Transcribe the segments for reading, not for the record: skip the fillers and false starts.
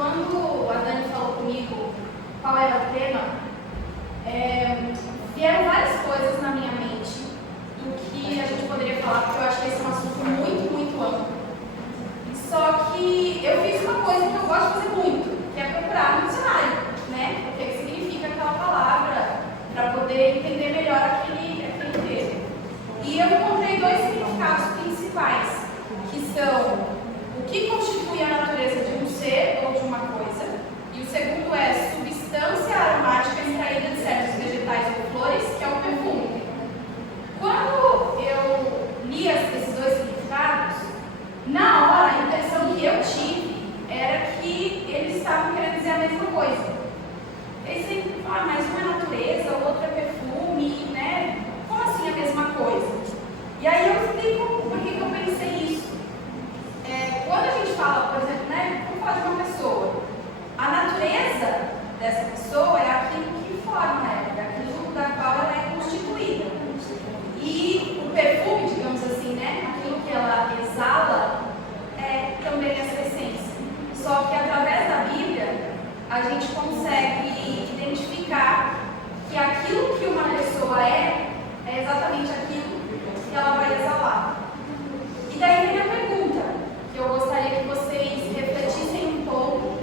quando a Dani falou comigo qual era o tema, vieram várias coisas na minha mente do que a gente poderia falar, porque eu acho que esse é um assunto muito, muito amplo. Só que eu fiz uma coisa que eu gosto de fazer muito, que é procurar no dicionário, né? O que significa aquela palavra, para poder entender melhor aquele termo. E eu encontrei dois significados principais, que são o que constitui a natureza de um ser ou de uma coisa, e o segundo é substância aromática extraída de certos vegetais ou flores, que é o perfume. Quando eu li esses dois significados, na hora a impressão que eu tive era que eles estavam querendo dizer a mesma coisa. Eles sempre falam, mas uma é natureza, o outro é perfume, né? Como assim a mesma coisa? E aí eu explico por que eu pensei isso. Quando a gente fala, por exemplo, né, vamos falar de uma pessoa, a natureza dessa pessoa é aquilo que forma ela, é aquilo da qual ela é constituída. E o perfume, digamos assim, né, aquilo que ela exala, é também essa essência. Só que através da Bíblia, a gente consegue identificar que aquilo que uma pessoa é exatamente aquilo que ela vai exalar. E daí vem a pergunta, que eu gostaria que vocês refletissem um pouco,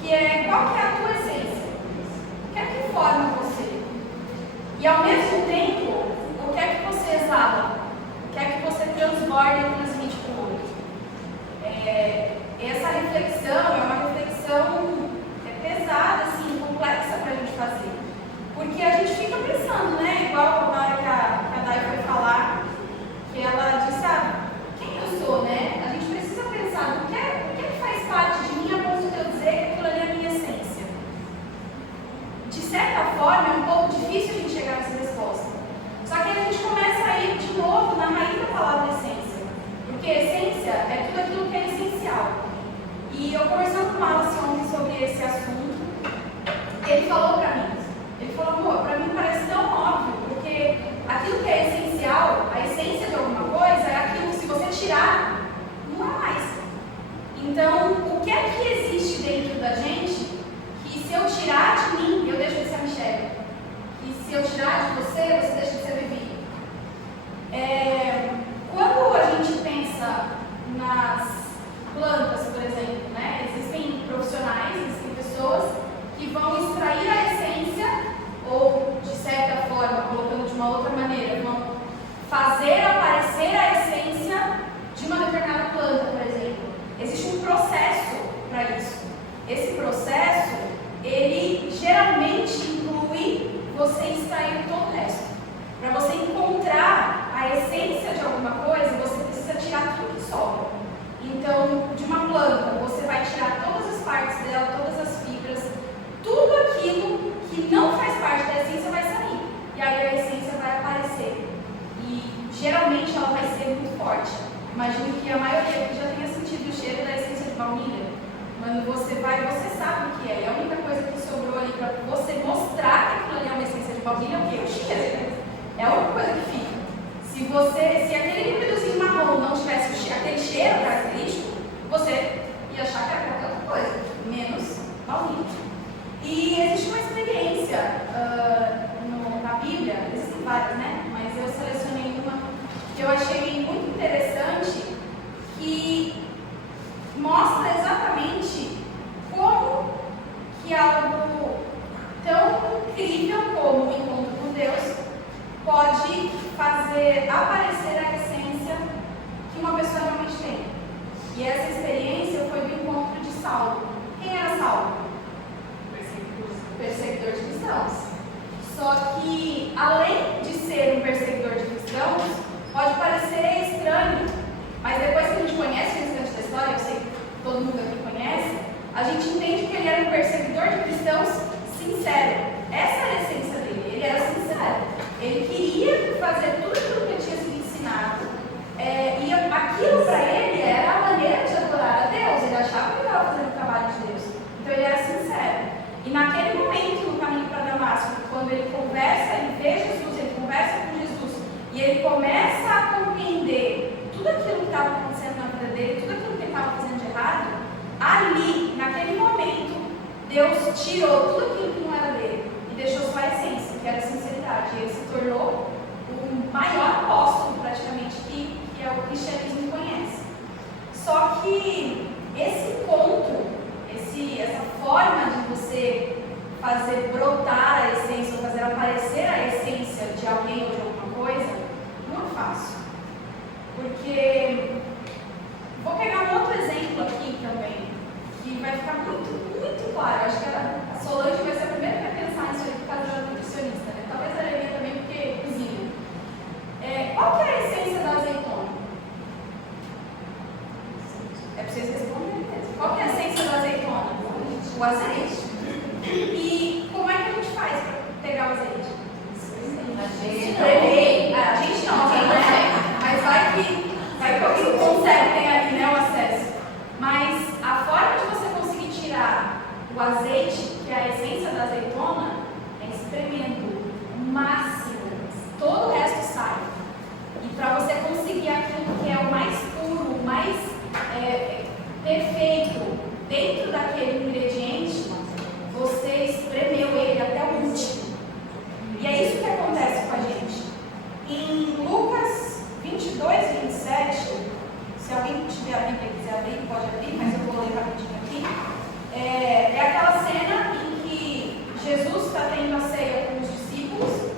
que é: qual que é a tua essência? O que é que forma você? E ao mesmo tempo, o que é que você exala? O que é que você transborda e transmite para o outro? Essa reflexão é uma reflexão pesada, assim, complexa para a gente fazer. Porque a gente fica pensando, né? Igual na hora que a Dai foi falar, que ela disse, quem eu sou, né? A gente precisa pensar o que é que faz parte de mim a ponto de eu dizer que aquilo ali é a minha essência. De certa forma, é um pouco difícil a gente chegar nessa resposta. Só que a gente começa a ir de novo na raiz da palavra essência. Porque essência é tudo aquilo que é essencial. E eu conversando com o Wallace ontem sobre esse assunto, ele falou pra mim, amor, pra mim parece tão óbvio, porque aquilo que é essencial, a essência de alguma coisa, é aquilo que se você tirar, não há mais. Então, o que é que existe dentro da gente que se eu tirar de mim, eu deixo de ser a Michelle? E se eu tirar de você, você deixa de ser Vivi? Quando a gente pensa nas plantas, por exemplo, né? Existem profissionais, existem pessoas que vão extrair a essência, ou de certa forma, colocando de uma outra maneira, vão fazer aparecer a essência de uma determinada planta, por exemplo. Existe um processo para isso. Esse processo, ele geralmente inclui você extrair todo o resto. Para você encontrar a essência de alguma coisa, você precisa tirar tudo que sobra. Então, de uma planta, você vai tirar todas as partes dela, todas as fibras, tudo aquilo que não faz parte da essência vai sair. E aí a essência vai aparecer. E geralmente ela vai ser muito forte. Imagino que a maioria aqui já tenha sentido o cheiro da essência de baunilha. Quando você vai, você sabe o que é. E a única coisa que sobrou ali para você mostrar que aquilo ali é uma essência de baunilha é o quê? O cheiro. É a única coisa que fica. Se aquele líquidozinho marrom não tivesse aquele cheiro característico, você ia achar que era qualquer outra coisa, menos baunilha. E existe uma experiência na Bíblia, existem várias, né? Mas eu selecionei uma que eu achei muito interessante, que mostra exatamente como que algo tão incrível como o encontro com Deus pode fazer aparecer a essência que uma pessoa realmente tem. E essa experiência foi do encontro de Saulo. Quem era Saulo? Perseguidor de cristãos. Só que, além de ser um perseguidor de cristãos, pode parecer estranho, mas depois que a gente conhece o restante da história, eu sei que todo mundo aqui conhece, a gente entende que ele era um perseguidor de cristãos sincero. Essa era a essência dele, ele era sincero. Ele queria fazer tudo aquilo que tinha sido ensinado, e aquilo para ele era a maneira de adorar a Deus. Ele achava que ele estava fazendo o trabalho de Deus, então ele era sincero. E naquele momento, no caminho para Damasco, quando ele conversa, ele vê Jesus, ele conversa com Jesus, e ele começa a compreender tudo aquilo que estava acontecendo na vida dele, tudo aquilo que ele estava fazendo de errado, ali, naquele momento, Deus tirou tudo aquilo que não era dele e deixou só a essência, que era a sinceridade. E ele se tornou o maior apóstolo, praticamente, que o cristianismo conhece. Só que esse ponto, essa forma de você fazer brotar a essência, ou fazer aparecer a essência de alguém ou de alguma coisa, não é fácil. Porque, vou pegar um outro exemplo aqui também, que vai ficar muito, muito claro. Acho que a Solange vai ser a primeira que vai pensar nisso aí por causa da nutricionista, né? Talvez a Levi também, porque cozinha. Qual que é a essência da azeitona? É para vocês responderem mesmo. Qual que é a essência da azeitona? O azeite. E como é que a gente faz para pegar o azeite? A gente não, mas vai que alguém consegue ter ali, né, o acesso. Mas a forma de você conseguir tirar o azeite, que é a essência da azeitona, é espremendo o máximo. Todo o resto sai. E para você conseguir aquilo que é o mais puro, o mais perfeito dentro daquele ingrediente, você espremeu ele até o último. E é isso que acontece com a gente. Em Lucas 22, 27, se alguém tiver a Bíblia e quiser abrir, pode abrir, mas eu vou ler rapidinho aqui. É aquela cena em que Jesus está tendo a ceia com os discípulos,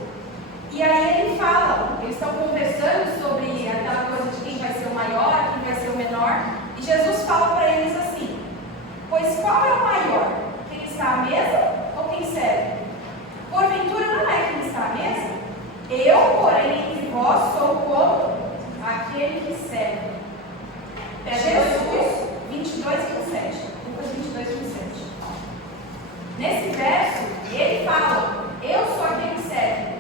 e aí ele fala, eles estão conversando sobre aquela coisa de quem vai ser o maior, quem vai ser o menor, e Jesus fala para eles assim: pois qual é o maior? Quem está à mesa ou quem serve? Porventura não é quem está à mesa? Eu, porém, entre vós sou como aquele que serve. Jesus 22, 27. Lucas 22, 27. Nesse verso, ele fala: eu sou aquele que serve.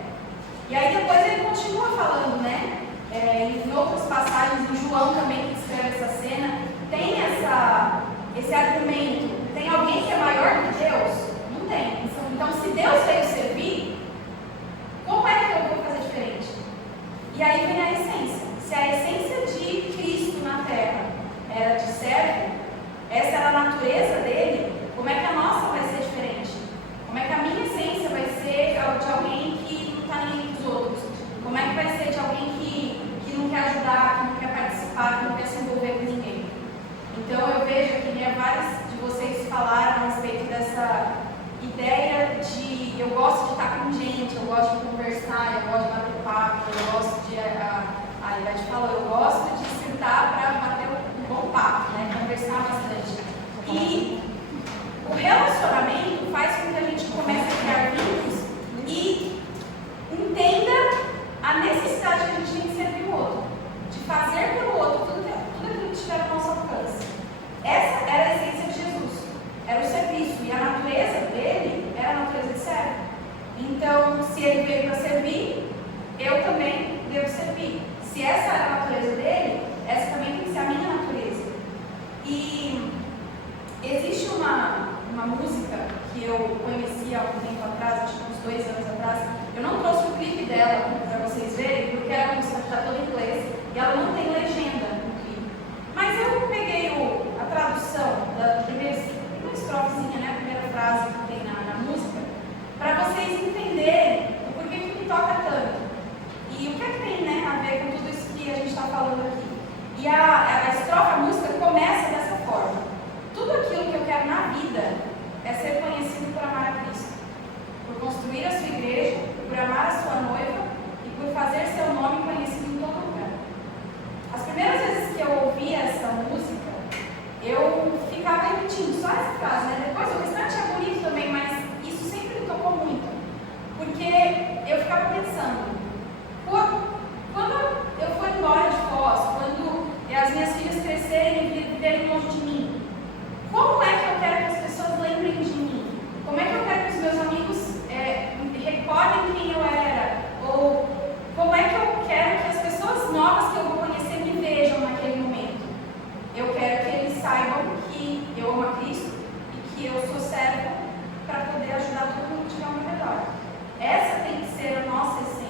E aí depois ele continua falando, né? Em outras passagens, em João também, que descreve essa cena, tem esse argumento. Tem alguém que é maior que Deus? Não tem. Então, se Deus veio servir, como é que eu vou fazer diferente? E aí vem a essência. Se a essência de Cristo na Terra era de servo, essa era a natureza dele, como é que a nossa vai ser diferente? Como é que a minha essência vai ser de alguém que não está nem entre os outros? Como é que vai ser de alguém que não quer ajudar, que não quer participar, que não quer se envolver com ninguém? Então eu vejo que vários de vocês falaram a respeito dessa ideia de eu gosto de estar com gente, eu gosto de conversar, eu gosto de bater papo, eu gosto de. A Ivete falou, eu gosto de sentar para bater um bom papo, né? Conversar bastante. E o relacionamento faz com que a gente comece a criar vínculos e entenda a necessidade que a gente tem de servir o outro, de fazer pelo outro tudo aquilo que estiver ao nosso alcance. Essa era a essência de Jesus, era o serviço, e a natureza dele era a natureza de servo. Então, se ele veio para servir, eu também devo servir. Se essa era a natureza dele, essa também tem que ser a minha natureza. E existe uma música que eu conheci há um tempo atrás, acho que uns 2 anos atrás. Eu não trouxe o clipe dela para vocês verem, porque era uma música que está toda em inglês e ela não tem legenda no clipe. Mas eu peguei a tradução da primeira estrofezinha, né, a primeira frase que tem na música, para vocês entenderem o porquê que me toca tanto. E o que é que tem, né, a ver com tudo isso que a gente está falando aqui. E a estrofe, a música começa dessa forma: tudo aquilo que eu quero na vida é ser conhecido por amar a Cristo, por construir a sua igreja, por amar a sua noiva e por fazer seu nome conhecido em todo lugar. As primeiras vezes que eu ouvi essa música, eu ficava repetindo só essa frase, né? Depois o restante é bonito também, mas isso sempre me tocou muito, porque eu ficava pensando, quando eu for embora de Foz, quando as minhas filhas crescerem e viverem longe de mim, como é que eu quero que as pessoas lembrem de mim? Como é que eu quero que os meus amigos recordem quem eu era? Ou como é que eu quero que as pessoas novas que eu vou conhecer me vejam naquele momento? Eu quero que eles saibam que eu amo a Cristo e que eu sou servo para poder ajudar todo mundo que estiver ao meu redor. Essa tem que ser a nossa essência.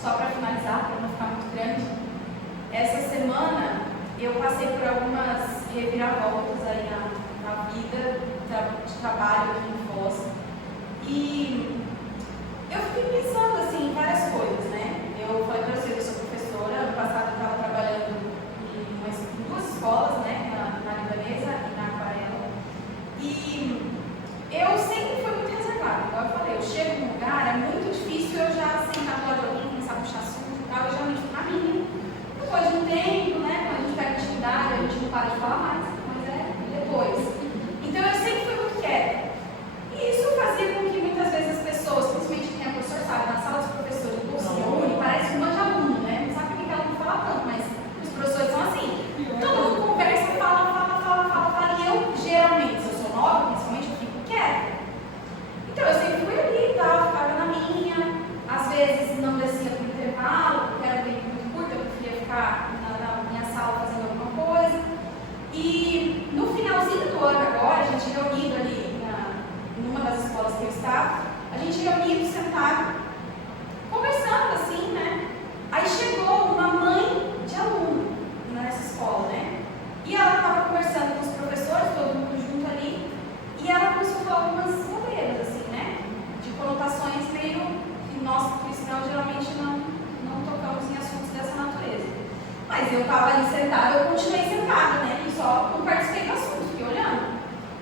Só para finalizar, para não ficar muito grande, essa semana eu passei por algumas reviravoltas aí na a vida de trabalho aqui em Foz. E eu fiquei pensando assim, em várias coisas, né? Eu falei para vocês, eu sou professora. Ano passado eu estava trabalhando em duas escolas, né? Na Libanesa e na Aquarela. E eu sempre fui muito reservada. Igual eu falei, eu chego num lugar, é muito difícil eu já sentar do lado de alguém, começar a puxar assunto e tal. Eu geralmente fico na minha. Depois de um tempo, né? Quando a gente pega intimidade, a gente não para de falar mais, mas é depois. Então eu sempre fui muito quieta. E isso fazia com que muitas vezes as pessoas, principalmente quem é professor, sabe, na sala dos professores, o curso reúne, parece um monte de aluno, né? Não sabe o que ela não fala tanto, mas os professores são assim. Todo mundo conversa, fala, e eu, geralmente, se eu sou nova, principalmente, eu fico quieta. Então eu sempre fui ali e tal, ficava na minha, às vezes não descia pro intervalo, porque era um tempo muito curto, eu preferia ficar na minha sala fazendo alguma coisa. E no finalzinho do ano agora, a gente reunido ali numa das escolas que eu estava, a gente reunido, sentado, conversando assim, né? Aí chegou uma mãe de aluno nessa escola, né? E ela estava conversando com os professores, todo mundo junto ali, e ela começou a falar algumas bobeiras, assim, né? De conotações meio que nós cristãos geralmente não tocamos em assuntos dessa natureza. Mas eu estava ali sentada, eu continuei sentada, né? E só não participei do assunto, fiquei olhando.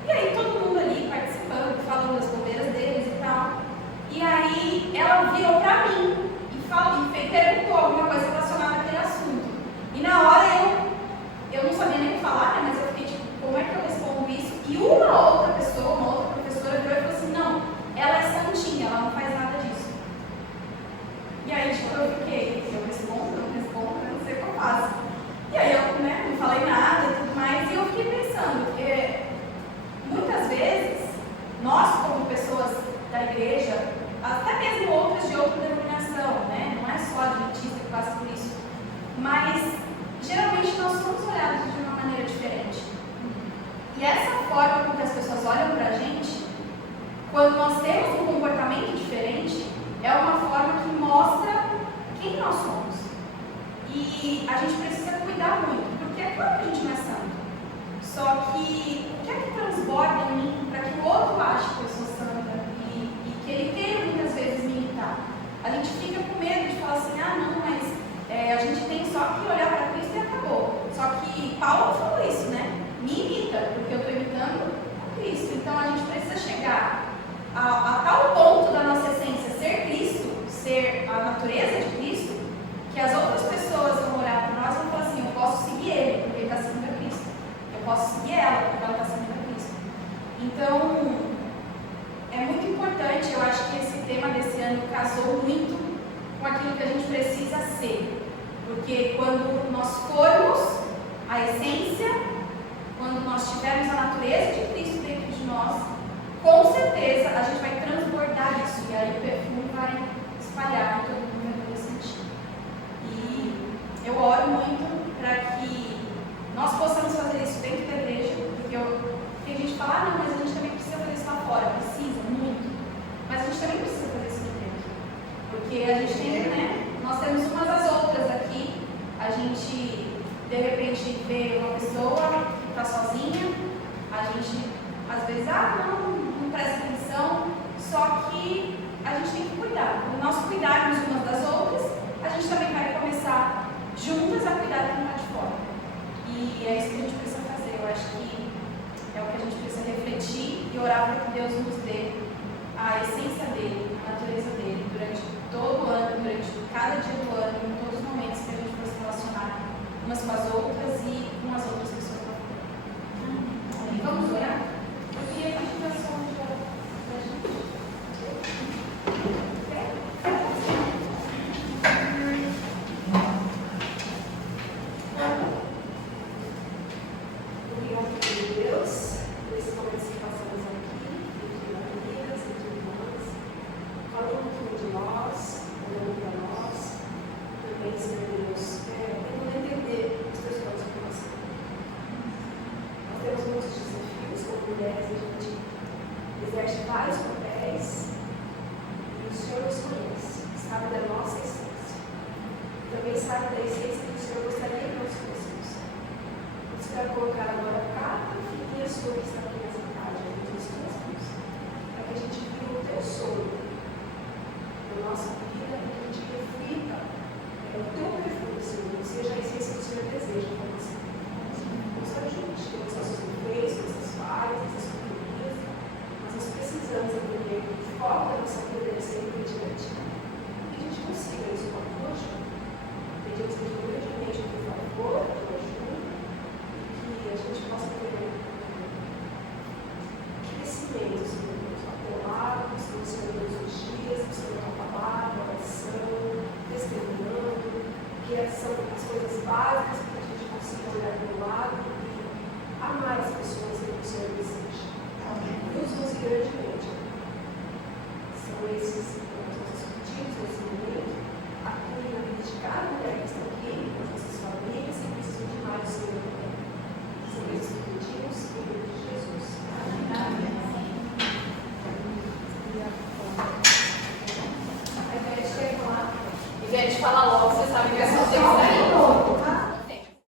E aí todo mundo ali participando, falando das bobeiras deles e tal. E aí ela virou pra mim e perguntou alguma coisa relacionada àquele assunto. E na hora eu não sabia nem o que falar, né? Mas eu fiquei tipo, como é que eu respondo isso? E uma outra pessoa, uma outra professora virou e falou assim, não, ela é santinha, ela não faz nada disso. E aí tipo, eu fiquei, eu respondo, eu não sei o que eu faço. E aí eu, né, não falei nada e tudo mais, e eu fiquei pensando, porque muitas vezes, nós como pessoas da igreja, até mesmo outras de outra denominação, né? Não é só a adventista que passa por isso, mas geralmente nós somos olhados de uma maneira diferente. E essa forma como as pessoas olham pra gente, quando nós temos um comportamento diferente, é uma forma que mostra quem nós somos. E a gente precisa cuidar muito, porque é claro que a gente não é santo. Só que o que é que transborda em mim para que o outro ache que eu sou santa e que ele queira muitas vezes me imitar? A gente fica com medo de falar assim, ah não, mas a gente tem só que olhar para Cristo e acabou. Só que Paulo falou isso, né? Me imita, porque eu estou imitando a Cristo. Então a gente precisa chegar a tal ponto da nossa essência ser Cristo, ser a natureza de Cristo, que as outras pessoas vão olhar para nós e vão falar assim, eu posso seguir ele, porque ele está seguindo a Cristo. Eu posso seguir ela, porque ela está seguindo a Cristo. Então, é muito importante, eu acho que esse tema desse ano casou muito com aquilo que a gente precisa ser. Porque quando nós formos a essência, quando nós tivermos a natureza de Cristo dentro de nós, com certeza a gente vai transbordar isso. E aí o perfume vai espalhar e todo mundo vai poder sentir. E eu oro muito para que nós possamos fazer isso dentro da igreja, porque tem gente que fala, ah, não, mas a gente também precisa fazer isso lá fora. Precisa, muito. Mas a gente também precisa fazer isso aqui dentro. Porque a gente tem, né? Nós temos umas às outras aqui. A gente, de repente, vê uma pessoa que está sozinha. A gente, às vezes, não presta atenção. Só que a gente tem que cuidar. Quando nós cuidarmos umas das outras, a gente também vai começar juntas a cuidar de quem está de fora. E é isso que a gente precisa fazer. Eu acho que é o que a gente precisa refletir e orar para que Deus nos dê a essência dele, a natureza dele, durante todo o ano, durante cada dia do ano, em todos os momentos que a gente for se relacionar umas com as outras e com as outras pessoas da vida. Vamos orar? Eu queria que a gente fosse um dia da gente. Senhor Deus, tentando entender as pessoas coisas básicas para que a gente consiga olhar para o lado e amar as pessoas que o Senhor deseja. E os use grandemente. São esses que nós discutimos nesse momento, aqui na vida de cada mulher que está aqui, nas nossas famílias, que precisam de mais do Senhor também. São esses que pedimos em nome de Jesus. Amém. A Ivete quer falar? Ivete, fala logo, você sabe que é